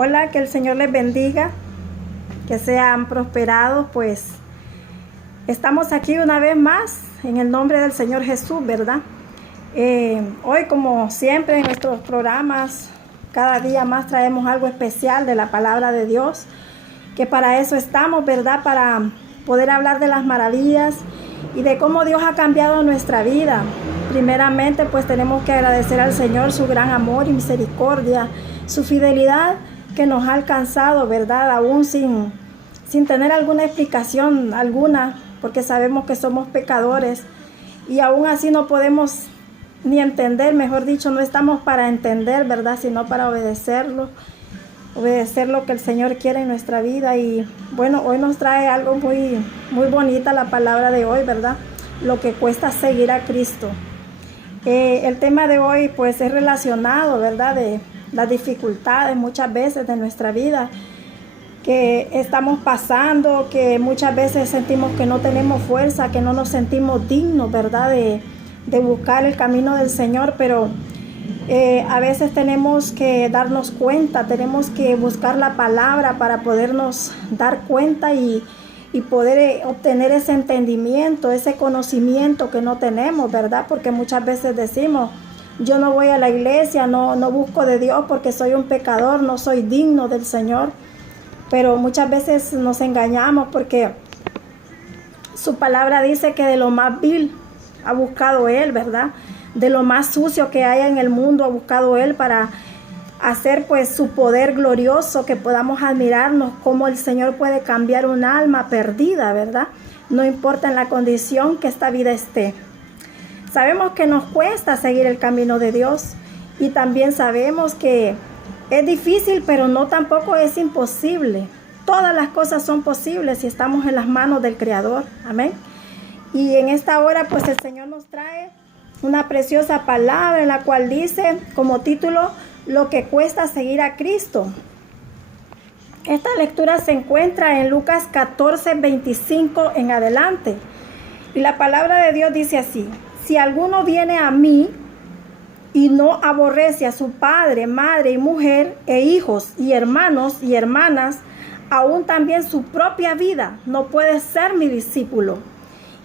Hola, que el Señor les bendiga, que sean prosperados, pues estamos aquí una vez más en el nombre del Señor Jesús, ¿verdad? Hoy, como siempre en nuestros programas, cada día más traemos algo especial de la palabra de Dios, que para eso estamos, ¿verdad? Para poder hablar de las maravillas y de cómo Dios ha cambiado nuestra vida. Primeramente, pues tenemos que agradecer al Señor su gran amor y misericordia, su fidelidad que nos ha alcanzado, ¿verdad? Aún sin tener alguna explicación alguna, porque sabemos que somos pecadores y aún así no podemos ni entender, mejor dicho, no estamos para entender, ¿verdad? Sino para obedecerlo, obedecer lo que el Señor quiere en nuestra vida. Y bueno, hoy nos trae algo muy bonita la palabra de hoy, ¿verdad? Lo que cuesta seguir a Cristo. El tema de hoy pues es relacionado, ¿verdad? De las dificultades muchas veces de nuestra vida que estamos pasando, que muchas veces sentimos que no tenemos fuerza, que no nos sentimos dignos, ¿verdad? De buscar el camino del Señor, pero a veces tenemos que darnos cuenta, tenemos que buscar la palabra para podernos dar cuenta y poder obtener ese entendimiento, ese conocimiento que no tenemos, ¿verdad? Porque muchas veces decimos, yo no voy a la iglesia, no busco de Dios porque soy un pecador, no soy digno del Señor. Pero muchas veces nos engañamos porque su palabra dice que de lo más vil ha buscado Él, ¿verdad? De lo más sucio que haya en el mundo ha buscado Él para hacer pues su poder glorioso, que podamos admirarnos cómo el Señor puede cambiar un alma perdida, ¿verdad? No importa en la condición que esta vida esté. Sabemos que nos cuesta seguir el camino de Dios y también sabemos que es difícil, pero no tampoco es imposible. Todas las cosas son posibles si estamos en las manos del Creador. Amén. Y en esta hora pues el Señor nos trae una preciosa palabra en la cual dice como título, lo que cuesta seguir a Cristo. Esta lectura se encuentra en Lucas 14, 25 en adelante. Y la palabra de Dios dice así: si alguno viene a mí y no aborrece a su padre, madre y mujer, e hijos y hermanos y hermanas, aún también su propia vida, no puede ser mi discípulo.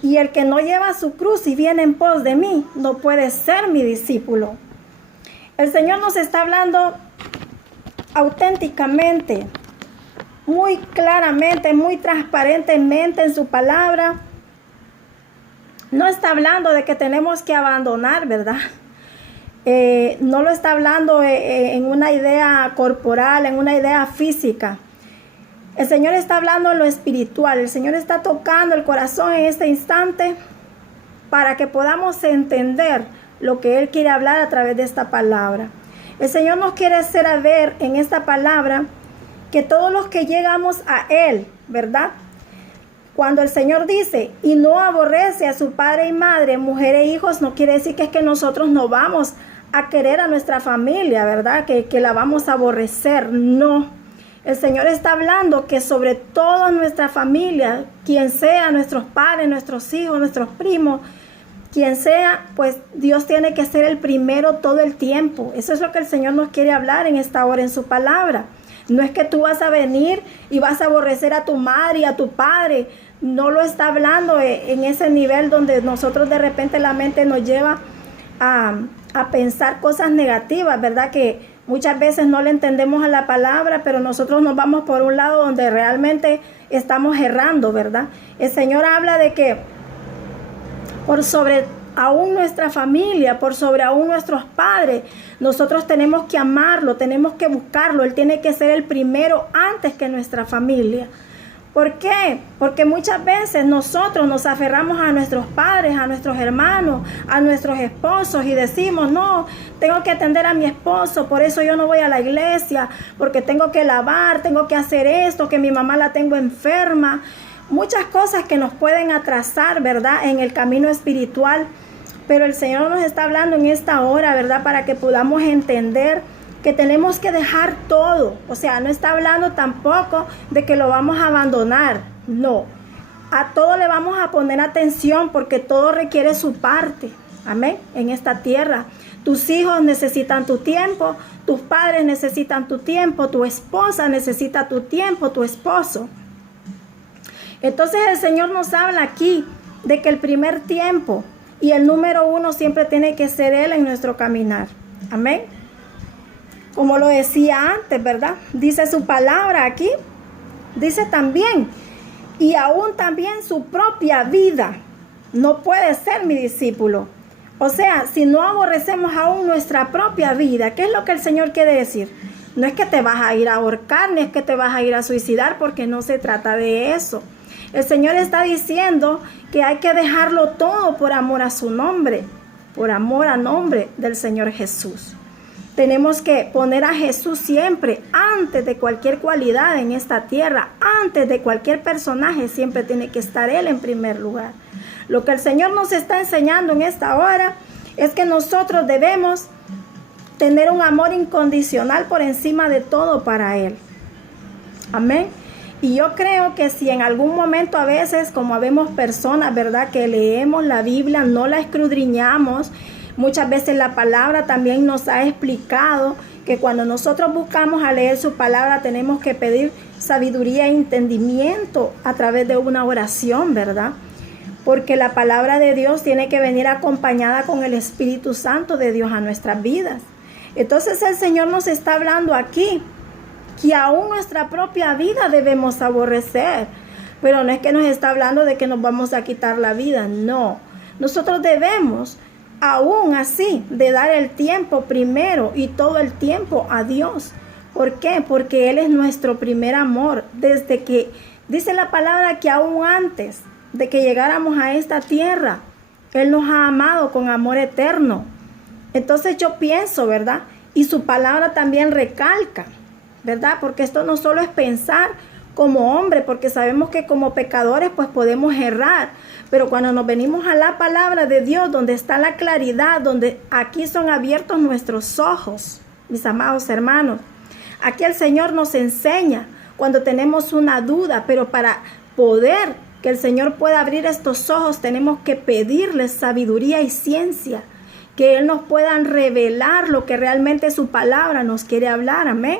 Y el que no lleva su cruz y viene en pos de mí, no puede ser mi discípulo. El Señor nos está hablando auténticamente, muy claramente, muy transparentemente en su palabra. No está hablando de que tenemos que abandonar, ¿verdad? No lo está hablando en una idea corporal, en una idea física. El Señor está hablando en lo espiritual. El Señor está tocando el corazón en este instante para que podamos entender lo que Él quiere hablar a través de esta palabra. El Señor nos quiere hacer ver en esta palabra que todos los que llegamos a Él, ¿verdad? Cuando el Señor dice, y no aborrece a su padre y madre, mujer e hijos, no quiere decir que es que nosotros no vamos a querer a nuestra familia, ¿verdad? Que la vamos a aborrecer. No. El Señor está hablando que sobre toda nuestra familia, quien sea, nuestros padres, nuestros hijos, nuestros primos, quien sea, pues Dios tiene que ser el primero todo el tiempo. Eso es lo que el Señor nos quiere hablar en esta hora en su palabra. No es que tú vas a venir y vas a aborrecer a tu madre y a tu padre. No lo está hablando en ese nivel donde nosotros de repente la mente nos lleva a pensar cosas negativas, ¿verdad? Que muchas veces no le entendemos a la palabra, pero nosotros nos vamos por un lado donde realmente estamos errando, ¿verdad? El Señor habla de que por sobre aún nuestra familia, por sobre aún nuestros padres, nosotros tenemos que amarlo, tenemos que buscarlo. Él tiene que ser el primero antes que nuestra familia. ¿Por qué? Porque muchas veces nosotros nos aferramos a nuestros padres, a nuestros hermanos, a nuestros esposos y decimos, no, tengo que atender a mi esposo, por eso yo no voy a la iglesia, porque tengo que lavar, tengo que hacer esto, que mi mamá la tengo enferma. Muchas cosas que nos pueden atrasar, ¿verdad?, en el camino espiritual. Pero el Señor nos está hablando en esta hora, ¿verdad?, para que podamos entender que tenemos que dejar todo. O sea, no está hablando tampoco de que lo vamos a abandonar. No. A todo le vamos a poner atención porque todo requiere su parte. Amén. En esta tierra. Tus hijos necesitan tu tiempo, tus padres necesitan tu tiempo, tu esposa necesita tu tiempo, tu esposo. Entonces el Señor nos habla aquí de que el primer tiempo y el número 1 siempre tiene que ser Él en nuestro caminar. Amén. Como lo decía antes, ¿verdad? Dice su palabra aquí. Dice también, y aún también su propia vida no puede ser mi discípulo. O sea, si no aborrecemos aún nuestra propia vida, ¿qué es lo que el Señor quiere decir? No es que te vas a ir a ahorcar, ni es que te vas a ir a suicidar, porque no se trata de eso. El Señor está diciendo que hay que dejarlo todo por amor a su nombre, por amor al nombre del Señor Jesús. Tenemos que poner a Jesús siempre antes de cualquier cualidad en esta tierra, antes de cualquier personaje, siempre tiene que estar Él en primer lugar. Lo que el Señor nos está enseñando en esta hora es que nosotros debemos tener un amor incondicional por encima de todo para Él. Amén. Y yo creo que si en algún momento a veces, como habemos personas, ¿verdad?, que leemos la Biblia, no la escudriñamos, muchas veces la palabra también nos ha explicado que cuando nosotros buscamos a leer su palabra tenemos que pedir sabiduría e entendimiento a través de una oración, ¿verdad? Porque la palabra de Dios tiene que venir acompañada con el Espíritu Santo de Dios a nuestras vidas. Entonces el Señor nos está hablando aquí que aún nuestra propia vida debemos aborrecer. Pero no es que nos está hablando de que nos vamos a quitar la vida, no. Nosotros debemos, aún así, de dar el tiempo primero y todo el tiempo a Dios. ¿Por qué? Porque Él es nuestro primer amor. Desde que, dice la palabra que aún antes de que llegáramos a esta tierra, Él nos ha amado con amor eterno. Entonces yo pienso, ¿verdad? Y su palabra también recalca, ¿verdad? Porque esto no solo es pensar como hombre, porque sabemos que como pecadores pues podemos errar, pero cuando nos venimos a la palabra de Dios, donde está la claridad, donde aquí son abiertos nuestros ojos, mis amados hermanos, aquí el Señor nos enseña cuando tenemos una duda, pero para poder que el Señor pueda abrir estos ojos tenemos que pedirle sabiduría y ciencia, que Él nos pueda revelar lo que realmente su palabra nos quiere hablar, amén.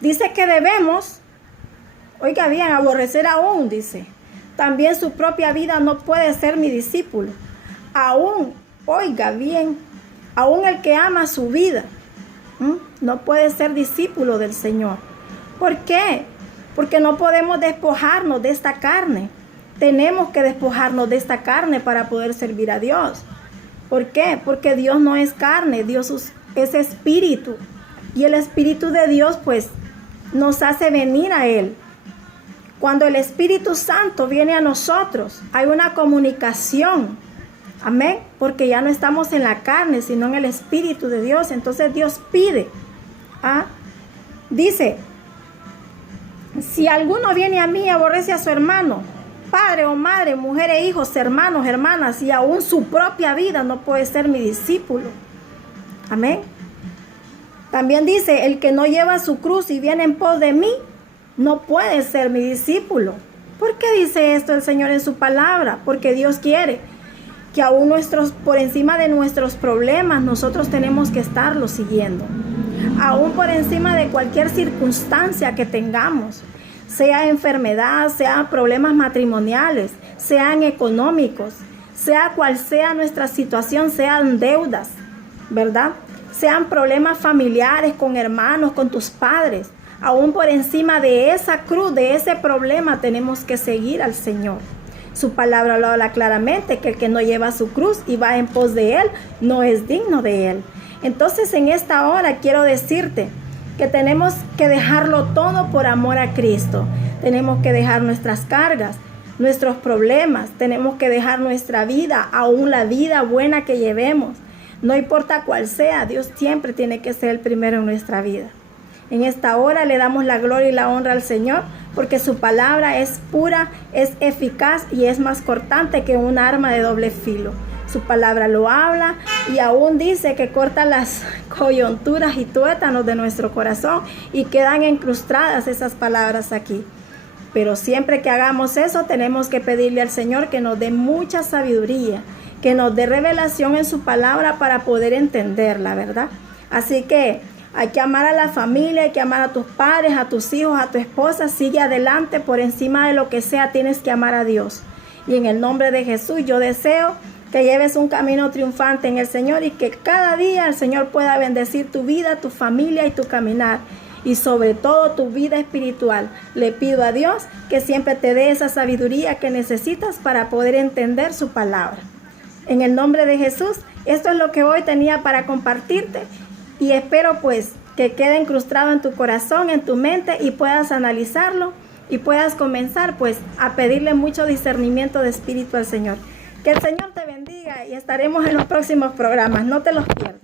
Dice que debemos, oiga bien, aborrecer aún, dice. También su propia vida no puede ser mi discípulo. Aún, oiga bien, aún el que ama su vida, no puede ser discípulo del Señor. ¿Por qué? Porque no podemos despojarnos de esta carne. Tenemos que despojarnos de esta carne para poder servir a Dios. ¿Por qué? Porque Dios no es carne, Dios es espíritu. Y el Espíritu de Dios, pues, nos hace venir a Él. Cuando el Espíritu Santo viene a nosotros, hay una comunicación. Amén. Porque ya no estamos en la carne, sino en el Espíritu de Dios. Entonces Dios pide. Dice, si alguno viene a mí y aborrece a su hermano, padre o madre, mujer e hijos, hermanos, hermanas, y aún su propia vida, no puede ser mi discípulo. Amén. También dice, el que no lleva su cruz y viene en pos de mí, no puede ser mi discípulo. ¿Por qué dice esto el Señor en su palabra? Porque Dios quiere que aún por encima de nuestros problemas, nosotros tenemos que estarlo siguiendo. Aún por encima de cualquier circunstancia que tengamos, sea enfermedad, sea problemas matrimoniales, sean económicos, sea cual sea nuestra situación, sean deudas, ¿verdad? Sean problemas familiares con hermanos, con tus padres. Aún por encima de esa cruz, de ese problema, tenemos que seguir al Señor. Su palabra lo habla claramente, que el que no lleva su cruz y va en pos de Él, no es digno de Él. Entonces, en esta hora quiero decirte que tenemos que dejarlo todo por amor a Cristo. Tenemos que dejar nuestras cargas, nuestros problemas. Tenemos que dejar nuestra vida, aún la vida buena que llevemos. No importa cuál sea, Dios siempre tiene que ser el primero en nuestra vida. En esta hora le damos la gloria y la honra al Señor, porque su palabra es pura, es eficaz y es más cortante que un arma de doble filo. Su palabra lo habla y aún dice que corta las coyunturas y tuétanos de nuestro corazón y quedan incrustadas esas palabras aquí. Pero siempre que hagamos eso tenemos que pedirle al Señor que nos dé mucha sabiduría, que nos dé revelación en su palabra para poder entenderla, ¿verdad? Así que hay que amar a la familia, hay que amar a tus padres, a tus hijos, a tu esposa. Sigue adelante, por encima de lo que sea, tienes que amar a Dios. Y en el nombre de Jesús yo deseo que lleves un camino triunfante en el Señor y que cada día el Señor pueda bendecir tu vida, tu familia y tu caminar. Y sobre todo tu vida espiritual. Le pido a Dios que siempre te dé esa sabiduría que necesitas para poder entender su palabra. En el nombre de Jesús, esto es lo que hoy tenía para compartirte. Y espero pues que quede incrustado en tu corazón, en tu mente y puedas analizarlo y puedas comenzar pues a pedirle mucho discernimiento de espíritu al Señor. Que el Señor te bendiga y estaremos en los próximos programas. No te los pierdas.